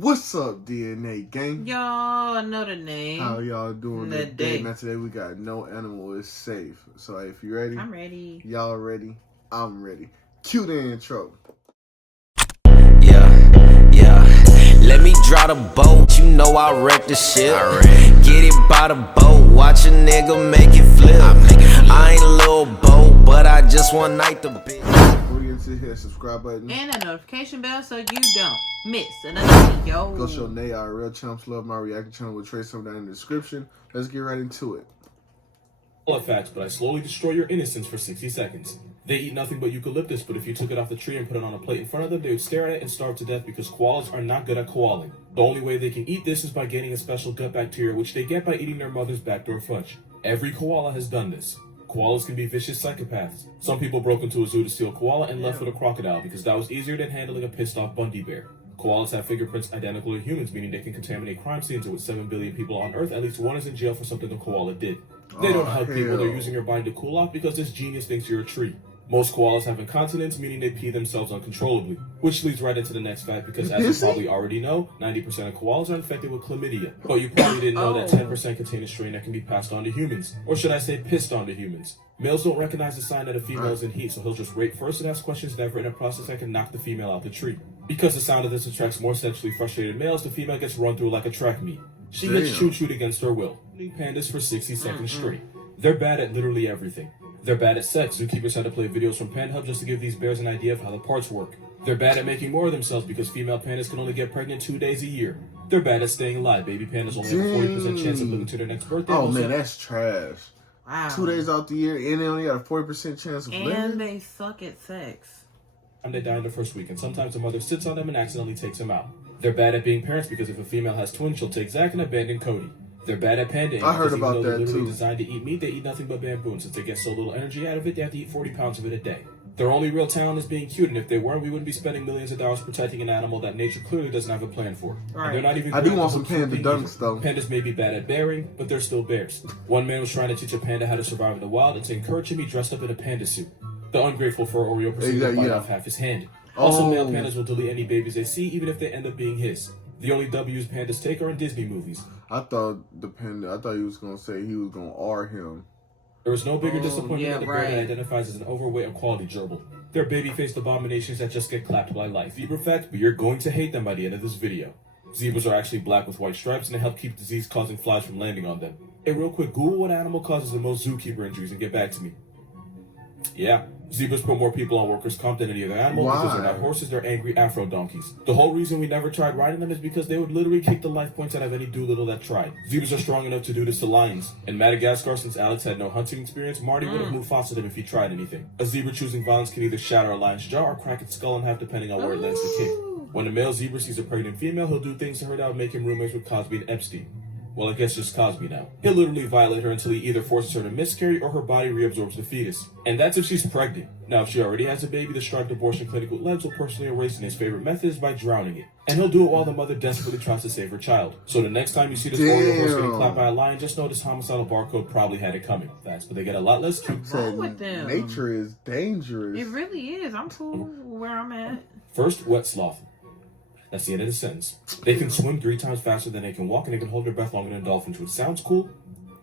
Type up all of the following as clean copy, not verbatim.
What's up, Dre&NaeYT gang? Y'all know the name. How y'all doing today? Now today we got no animal is safe. So if you ready, I'm ready. Y'all ready? I'm ready. Cue the intro. Yeah. Let me draw the boat. You know I wreck the ship. Get it by the boat. Watch a nigga make it flip. I ain't a little boat, but I just one night the bitch. Before we get to hit the subscribe button and the notification bell so you don't miss another video. Go show Nate our real chumps love my reaction channel. We'll trace some down in the description. Let's get right into it. Facts, but I slowly destroy your innocence for 60 seconds. They eat nothing but eucalyptus, but if you took it off the tree and put it on a plate in front of them, they would stare at it and starve to death because koalas are not good at koaling. The only way they can eat this is by gaining a special gut bacteria, which they get by eating their mother's backdoor fudge. Every koala has done this. Koalas can be vicious psychopaths. Some people broke into a zoo to steal a koala and left with a crocodile because that was easier than handling a pissed off Bundy bear. Koalas have fingerprints identical to humans, meaning they can contaminate crime scenes, and with 7 billion people on Earth, at least one is in jail for something the koala did. They don't hug people, they're using your body to cool off because this genius thinks you're a tree. Most koalas have incontinence, meaning they pee themselves uncontrollably, which leads right into the next fact because as you probably already know, 90% of koalas are infected with chlamydia. But you probably didn't know that 10% contain a strain that can be passed on to humans, or should I say pissed on to humans. Males don't recognize the sign that a female is in heat, so he'll just rape first and ask questions never in a process that can knock the female out the tree. Because the sound of this attracts more sexually frustrated males, the female gets run through like a track meet. She gets choo-chooed against her will. Pandas for 60 seconds straight. They're bad at literally everything. They're bad at sex. Zookeepers had to play videos from Panhub just to give these bears an idea of how the parts work. They're bad at making more of themselves because female pandas can only get pregnant 2 days a year. They're bad at staying alive. Baby pandas only have a 40% chance of living to their next birthday. Oh man, that's trash. Wow. 2 days out the year and they only got a 40% chance of living. And they suck at sex. And they die in the first week, and sometimes the mother sits on them and accidentally takes them out. They're bad at being parents because if a female has twins, she'll take Zach and abandon Cody. They're bad at pandaing. I heard about that they're literally too. Designed to eat meat, they eat nothing but bamboo, and since they get so little energy out of it, they have to eat 40 pounds of it a day. Their only real talent is being cute, and if they weren't, we wouldn't be spending millions of dollars protecting an animal that nature clearly doesn't have a plan for. And they're not even. I do want some panda dunks though. Pandas may be bad at bearing, but they're still bears. One man was trying to teach a panda how to survive in the wild, and to encourage him, he dressed up in a panda suit. The ungrateful fur Oreo proceeded to bite off half his hand. Also, male pandas will delete any babies they see, even if they end up being his. The only W's pandas take are in Disney movies. I thought he was gonna say he was gonna R him. There is no bigger disappointment than the bird that identifies as an overweight and quality gerbil. They're baby-faced abominations that just get clapped by life. Zebra fact, but you're going to hate them by the end of this video. Zebras are actually black with white stripes, and they help keep disease-causing flies from landing on them. Hey, real quick, Google what animal causes the most zookeeper injuries and get back to me. Yeah, zebras put more people on workers' comp than any other animal because they're not horses, they're angry Afro donkeys. The whole reason we never tried riding them is because they would literally kick the life points out of any Doolittle that tried. Zebras are strong enough to do this to lions. In Madagascar, since Alex had no hunting experience, Marty would have Mufasa'd him if he tried anything. A zebra choosing violence can either shatter a lion's jaw or crack its skull in half depending on where it lands the kick. When a male zebra sees a pregnant female, he'll do things to her that would make him roommates with Cosby and Epstein. Well, I guess just Cosby now. He'll literally violate her until he either forces her to miscarry or her body reabsorbs the fetus. And that's if she's pregnant. Now, if she already has a baby, the striped abortion clinic with legs will personally erase, and his favorite method is by drowning it. And he'll do it while the mother desperately tries to save her child. So the next time you see this Oreo horse getting clapped by a lion, just know this homicidal barcode probably had it coming. That's but they get a lot less cute. What's wrong with them? Nature is dangerous. It really is. I'm cool where I'm at. First, wet sloth. That's the end of the sentence. They can swim 3 times faster than they can walk, and they can hold their breath longer than dolphins, which sounds cool.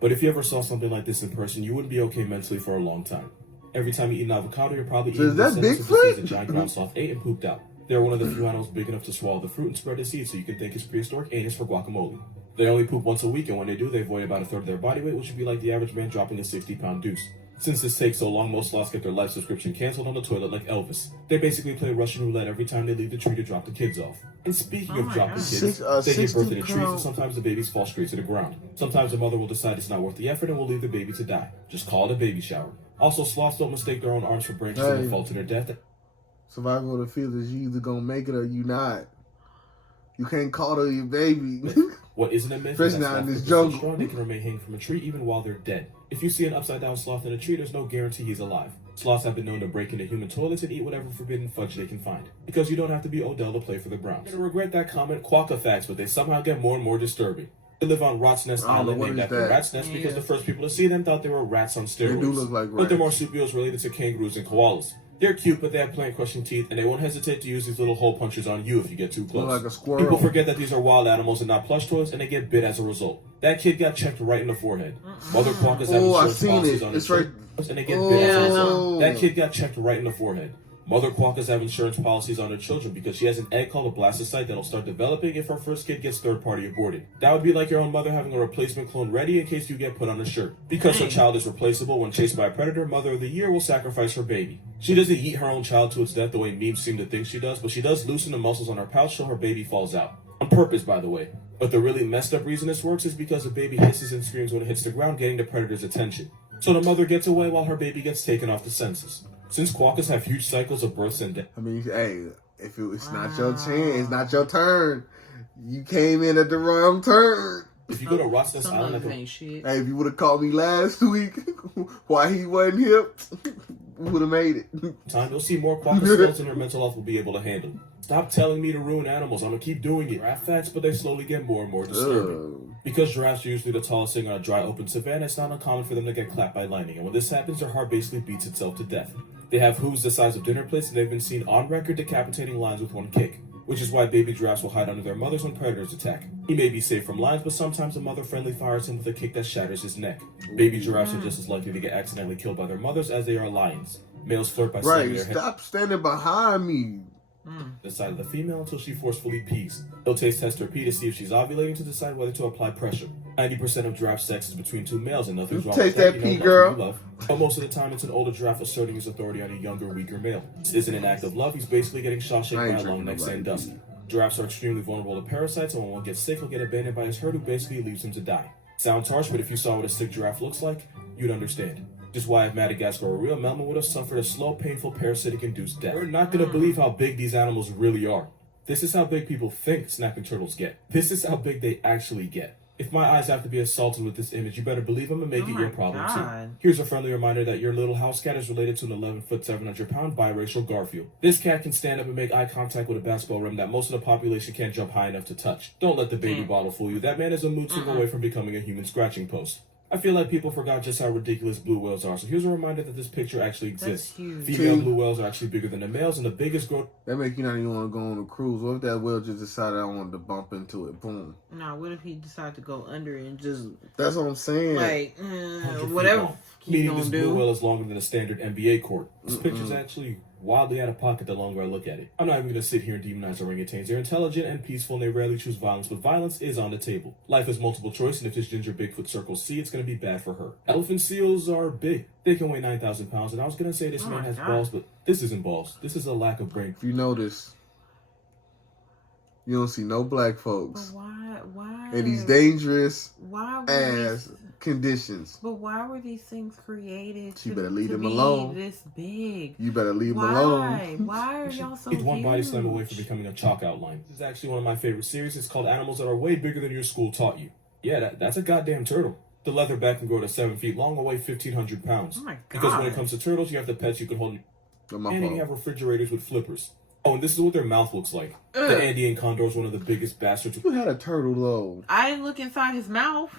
But if you ever saw something like this in person, you wouldn't be okay mentally for a long time. Every time you eat an avocado, you're probably eating the sentence of the giant ground sloth ate and pooped out. They're one of the few animals big enough to swallow the fruit and spread the seeds, so you can thank his prehistoric anus for guacamole. They only poop once a week, and when they do, they avoid about 1/3 of their body weight, which would be like the average man dropping a 60-pound deuce. Since this takes so long, most sloths get their life subscription canceled on the toilet like Elvis. They basically play Russian roulette every time they leave the tree to drop the kids off. And speaking of dropping kids, they give birth to the trees, and sometimes the babies fall straight to the ground. Sometimes the mother will decide it's not worth the effort and will leave the baby to die. Just call it a baby shower. Also, sloths don't mistake their own arms for branches and will fall to their death. Survival of the fittest, you either gonna make it or you not. You can't coddle your baby. What isn't a myth? Especially not in this jungle. So strong they can remain hanging from a tree even while they're dead. If you see an upside-down sloth in a tree, there's no guarantee he's alive. Sloths have been known to break into human toilets and eat whatever forbidden fudge they can find. Because you don't have to be Odell to play for the Browns. I regret that comment, quokka facts, but they somehow get more and more disturbing. They live on Rat's Nest Island, named after Rat's Nest because the first people to see them thought they were rats on steroids. They do look like rats. But they're marsupials related to kangaroos and koalas. They're cute, but they have plant-crushing teeth, and they won't hesitate to use these little hole punchers on you if you get too close. Like a squirrel. People forget that these are wild animals and not plush toys, and they get bit as a result. That kid got checked right in the forehead. Mother quokkas have insurance policies on It's their right. children, and they get bit as a result. Oh. That kid got checked right in the forehead. Mother quokkas have insurance policies on their children because she has an egg called a blastocyte that'll start developing if her first kid gets third-party aborted. That would be like your own mother having a replacement clone ready in case you get put on a shirt. Because her child is replaceable when chased by a predator, Mother of the Year will sacrifice her baby. She doesn't eat her own child to its death the way memes seem to think she does, but she does loosen the muscles on her pouch so her baby falls out. On purpose, by the way. But the really messed up reason this works is because the baby hisses and screams when it hits the ground, getting the predator's attention. So the mother gets away while her baby gets taken off the census. Since quokkas have huge cycles of births and death. I mean, hey, if it's not your chance, it's not your turn. You came in at the wrong turn. If you go to Rottnest Island, shit. Hey, if you would have called me last week while he wasn't hip, we would have made it. You'll see more quokka skills than your mental health will be able to handle. Stop telling me to ruin animals. I'm gonna keep doing it. Giraffe facts, but they slowly get more and more disturbing. Because giraffes are usually the tallest thing on a dry, open savanna, it's not uncommon for them to get clapped by lightning. And when this happens, their heart basically beats itself to death. They have hooves the size of dinner plates, and they've been seen on record decapitating lions with one kick. Which is why baby giraffes will hide under their mothers when predators attack. He may be safe from lions, but sometimes a mother friendly fires him with a kick that shatters his neck. Baby giraffes are just as likely to get accidentally killed by their mothers as they are lions. Males flirt by slamming their head. Stop standing behind me. The side of the female until she forcefully pees. They'll taste test her pee to see if she's ovulating to decide whether to apply pressure. 90% of giraffe sex is between two males, and nothing's wrong with that. Taste that pee, girl. But most of the time, it's an older giraffe asserting his authority on a younger, weaker male. This isn't an act of love. He's basically getting shawshanked by a long neck sandusky. Giraffes are extremely vulnerable to parasites, and when one gets sick, he'll get abandoned by his herd, who basically leaves him to die. Sounds harsh, but if you saw what a sick giraffe looks like, you'd understand. Just why if Madagascar were real, Melman would have suffered a slow, painful, parasitic-induced death. We're not gonna believe how big these animals really are. This is how big people think snapping turtles get. This is how big they actually get. If my eyes have to be assaulted with this image, you better believe I'm gonna make it your problem too. Here's a friendly reminder that your little house cat is related to an 11-foot, 700-pound biracial Garfield. This cat can stand up and make eye contact with a basketball rim that most of the population can't jump high enough to touch. Don't let the baby bottle fool you. That man is a mood swing away from becoming a human scratching post. I feel like people forgot just how ridiculous blue whales are, so here's a reminder that this picture actually exists. Female blue whales are actually bigger than the males, and the biggest growth... That make you not even want to go on a cruise. What if that whale just decided I wanted to bump into it? Boom. Nah, what if he decided to go under it and just... That's what I'm saying. Like, whatever meaning this blue whale is longer than a standard NBA court. This picture's actually wildly out of pocket the longer I look at it. I'm not even going to sit here and demonize orangutans. They're intelligent and peaceful, and they rarely choose violence, but violence is on the table. Life has multiple choice, and if this ginger Bigfoot circles C, it's going to be bad for her. Elephant seals are big. They can weigh 9,000 pounds, and I was going to say this man has balls, but this isn't balls. This is a lack of brain. If you notice, you don't see no black folks. But why? In these dangerous ass conditions. But why were these things created You to, better leave to them be alone. this big? You better leave them alone. Why are y'all so He's one body huge? slam away from becoming a chalk outline. This is actually one of my favorite series. It's called Animals That Are Way Bigger Than Your School Taught You. Yeah, that's a goddamn turtle. The leatherback can grow to 7 feet long and weigh 1,500 pounds. Oh my God. Because when it comes to turtles, you have the pets you can hold. And you have refrigerators with flippers. Oh, and this is what their mouth looks like. The Andean condor is one of the biggest bastards. You had a turtle though. I didn't look inside his mouth.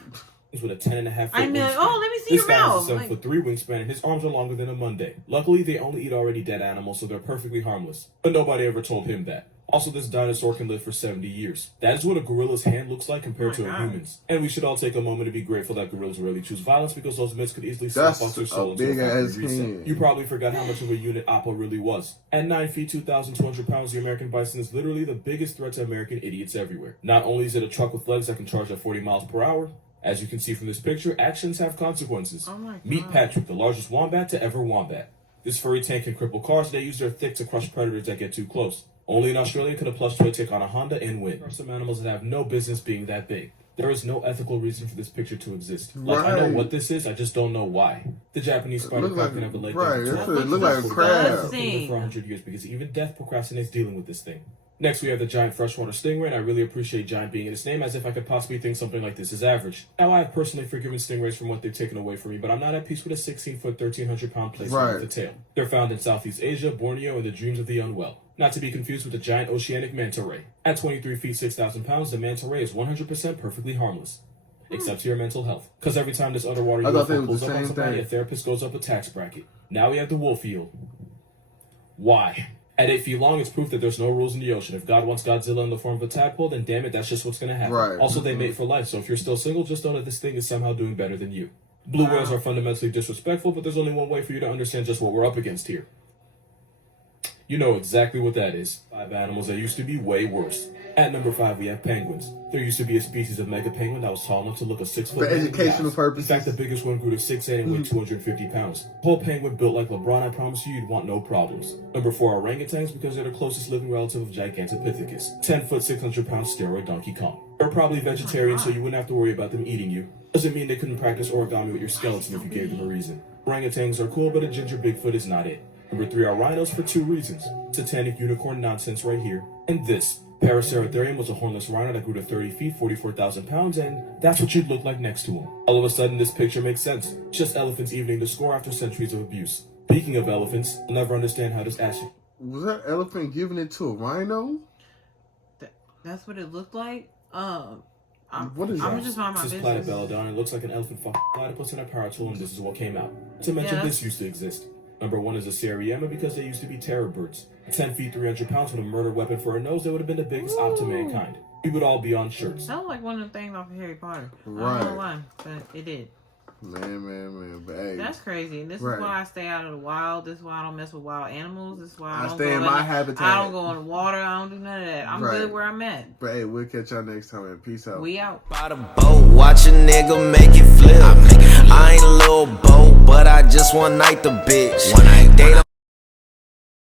He's with a 10.5 foot I know. wingspan. Oh, let me see your mouth. This guy has a 7'3" wingspan, and his arms are longer than a Monday. Luckily, they only eat already dead animals, so they're perfectly harmless. But nobody ever told him that. Also, this dinosaur can live for 70 years. That is what a gorilla's hand looks like compared to a human's. And we should all take a moment to be grateful that gorillas rarely choose violence, because those myths could easily slap off their soul into a factory reset. You probably forgot how much of a unit Appa really was. At 9 feet, 2,200 pounds, the American bison is literally the biggest threat to American idiots everywhere. Not only is it a truck with legs that can charge at 40 miles per hour, as you can see from this picture, actions have consequences. Oh my God. Meet Patrick, the largest wombat to ever wombat. This furry tank can cripple cars. They use their thick to crush predators that get too close. Only in Australia could a plush toy take on a Honda and win. There are some animals that have no business being that big. There is no ethical reason for this picture to exist. Like, I know what this is, I just don't know why. The Japanese spider crab can have a leg it look like a crab. for 100 years, because even death procrastinates dealing with this thing. Next, we have the giant freshwater stingray, and I really appreciate giant being in its name, as if I could possibly think something like this is average. Now, I have personally forgiven stingrays from what they've taken away from me, but I'm not at peace with a 16-foot, 1,300-pound placement with the tail. They're found in Southeast Asia, Borneo, and the dreams of the unwell. Not to be confused with the giant oceanic manta ray. At 23 feet, 6,000 pounds, the manta ray is 100% perfectly harmless. Except to your mental health. Because every time this underwater UFO pulls up on somebody, a therapist goes up a tax bracket. Now we have the wolf eel. Why? At 8 feet long, it's proof that there's no rules in the ocean. If God wants Godzilla in the form of a tadpole, then damn it, that's just what's gonna happen. Right. Also, they mate for life, so if you're still single, just know that this thing is somehow doing better than you. Blue whales are fundamentally disrespectful, but there's only one way for you to understand just what we're up against here. You know exactly what that is. 5 animals that used to be way worse. At number 5, we have penguins. There used to be a species of mega penguin that was tall enough to look a 6 foot. For educational purposes. In fact, the biggest one grew to 6'8" and weighed 250 pounds. Whole penguin built like LeBron, I promise you'd want no problems. Number 4, orangutans, because they're the closest living relative of Gigantopithecus. 10 foot, 600 pound steroid Donkey Kong. They're probably vegetarian, so you wouldn't have to worry about them eating you. Doesn't mean they couldn't practice origami with your skeleton if you gave them a reason. Orangutans are cool, but a ginger Bigfoot is not it. Number 3 are rhinos for 2 reasons. Satanic unicorn nonsense right here. And this. Paraceratherium was a hornless rhino that grew to 30 feet, 44,000 pounds, and that's what you'd look like next to him. All of a sudden, this picture makes sense. Just elephants evening the score after centuries of abuse. Speaking of elephants, I'll never understand how this ass... Was that elephant giving it to a rhino? That's what it looked like? What is that? I'm just on my This is business. Platypelodon, it looks like an elephant fucking platypus in a power tool, and this is what came out. To mention this used to exist. Number 1 is a Seriema because they used to be terror birds. 10 feet, 300 pounds with a murder weapon for a nose, they would have been the biggest op to mankind. We would all be on shirts. Sounds like one of the things off of Harry Potter. Right. I don't know why, but it did. Man. But hey. That's crazy. And this Right. is why I stay out of the wild. This is why I don't mess with wild animals. This is why I don't stay in my habitat. I don't go in the water. I don't do none of that. I'm Right. good where I'm at. But hey, we'll catch y'all next time, man. Peace out. We out. By the boat, watch a nigga make it flip. I ain't a little boat, but I just one night the bitch. They don't